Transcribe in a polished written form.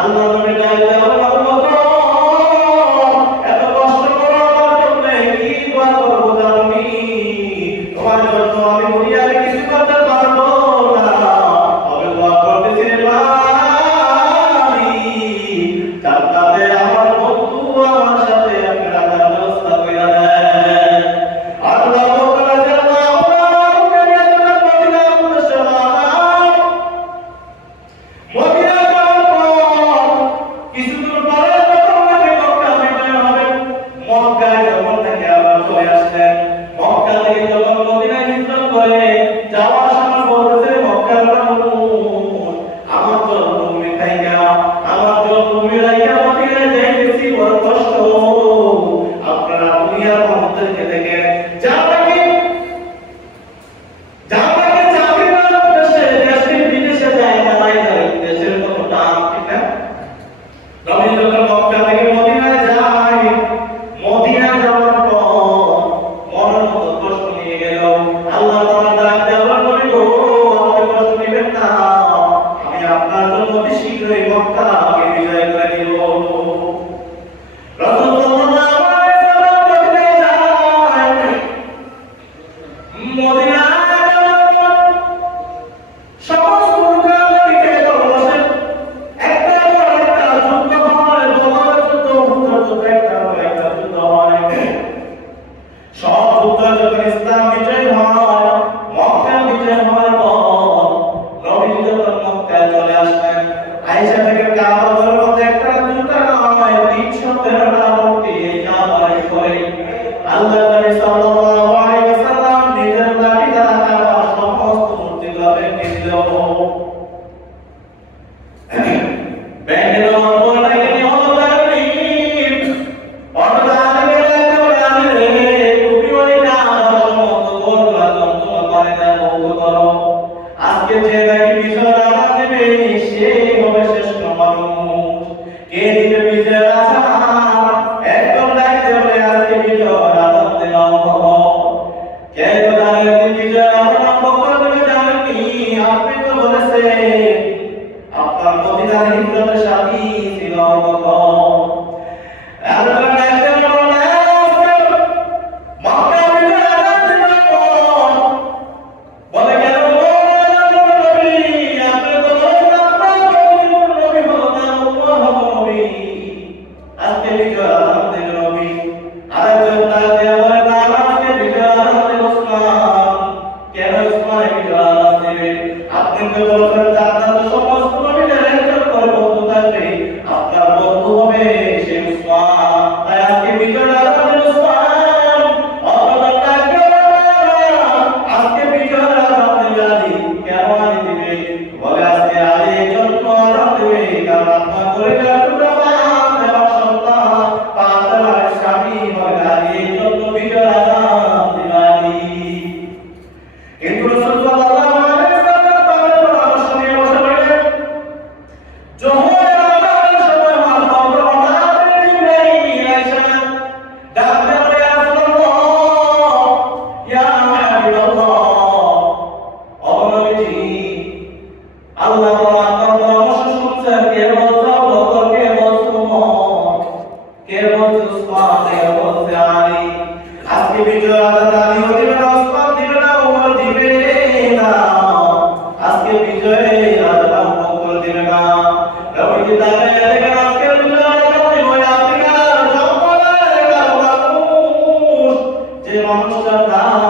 আল্লাহ নবী ডাকতে বলেন আবু বকর এত কষ্ট করো আমার জন্য কি দোয়া করবো জানি তোমার জন্য আমি দুনিয়াতে কিছু করতে পারবো না তবে দোয়া করতেছি ভাই জান্নাতে আমার বন্ধু আমার সাথে একটা ব্যবস্থা করে দেন আল্লাহ বকর রাদিয়াল্লাহু আনহু মদিনা কিছু দূর পরে যখন নাকি মক্কা বিজয় হবে মক্কায় যখন থেকে আবার চলে আসলেন মক্কা থেকে যখন মদিনায় হিজরত করে যাওয়ার সময় বলতেছে মক্কার মানুষ আমার তো তুমি থাইকা আমার তো তুমি রাইকা মদিনায় যাইতেছি বড় কষ্ট আপনারা দুনিয়ার মানুষদেরকে দেখেন যাওয়াকে চাকরি করার উদ্দেশ্যে দেশে বিদেশে যায় কামাই যায় দেশের কত দাম ঠিক না নবী যখন মক্কা থেকে মদিনায় যায় মদিনায় যাওয়ার পর মনের মতো কষ্ট নিয়ে গেল আল্লাহ তাআলা ডাক দেওয়ার নবী গো আপনি কষ্ট নেবেন না আমি আপনার জন্য অতি শীঘ্রই মক্কাকে বিজয় করে দিব রাসূল সাল্লাল্লাহু আলাইহি ওয়াসাল্লাম মদিনায় যায় মদিনায় সমস্ত লোকদেরকে বলেন একটা যুদ্ধ হয় তোমার যুদ্ধ একটা যুদ্ধ হয় সব যুদ্ধ যখন ইসলাম বিজয় হয় মক্কা বিজয় হওয়ার পর নবী যখন মক্কায় চলে আসলেন আয়েশা থেকে কাবার মধ্যে একটা যুদ্ধ নয় 313টা মূর্তি এই কাবার করে আল্লাহ নবী সাল্লাল্লাহু আলাইহি ওয়াসাল্লাম নিজের লাঠি দ্বারা কাবার সমস্ত মূর্তিগুলো ভেঙে দিল ভেঙে দেওয়ার পর নাকি নিহত তাকবীর অর্থাৎ তুমি ওই কাবার সমস্ত গোলগুলো তোমার বাড়িতে ভোগ করো আজকে যে নাকি বিজয় আঘাত দেবে সে হবে শ্রেষ্ঠ মানুষ কে দিবে বিজয় আঘাত একদম ডাকতে হবে আজকে বিজয় আঘাত দেওয়া হলো কে তো জানেন বিজয় আঘাত বকর দেবে জানেননি আপনি তো বলেছেন আপনার মদিনার হিজরতের সাথী ছিল বকর আল্লাহ ডাকতে বলে মক্কা বিজয় আঘাত দেওয়ার পর বলে কেন নবী আপনি তো বলেন আপনার নবী হলো না নবী আজকে বিজয় আঘাত দেবে নবী আরেকজন ডাকতে বলে না আজকে বিজয় আঘাত দেবে ওসমান কেন ওসমান বিজয় আঘাত দেবে আপনি তো বলেন জান্নাতে সমস্ত নবীদের একজন করে বন্ধু থাকবে আপনার বন্ধু হবে সে ওসমান তাই আজকে বিজয় আঘাত দেবে ওসমান অবদান ডাকতে আজকে বিজয় আঘাত দেবে আলী কেন আলী দিবে বলে আজকে আলী এই জন্য আঘাত দেবে কারণ আপনার করে টুকরা দেওয়ার সন্তান পাঁচটার স্বামী বলে আলী এই জন্য বিজয় আঘাত দেবে আলী কিন্তু রাসূল সাল্লাল্লাহু আলাইহি ওয়াসাল্লাম তার পরামর্শ নিয়ে বসে পড়লেন জোহরের আজানের সময় আমার কবর হঠাৎ জিবরাইল আয়েশা ডাকতে বলে ইয়া রাসূলুল্লাহ ইয়া হাবিবাল্লাহ ও নবীজি আল্লাহ আপনার পরামর্শ শুনছেন কে বলছে বকর কে বলছে ওমর কে বলছে উসমান কে বলছে আলী আজকে বিজয় আঘাত আলী দিবে না উসমান দিবে না ওমর দিবে না আজকে বিজয় আঘাত বকর দিবে না নবীজি তাকায় দেখেন আজকে বিজয় আঘাত দিবে আফ্রিকার জঙ্গলের মানুষ যে মানুষটার নাম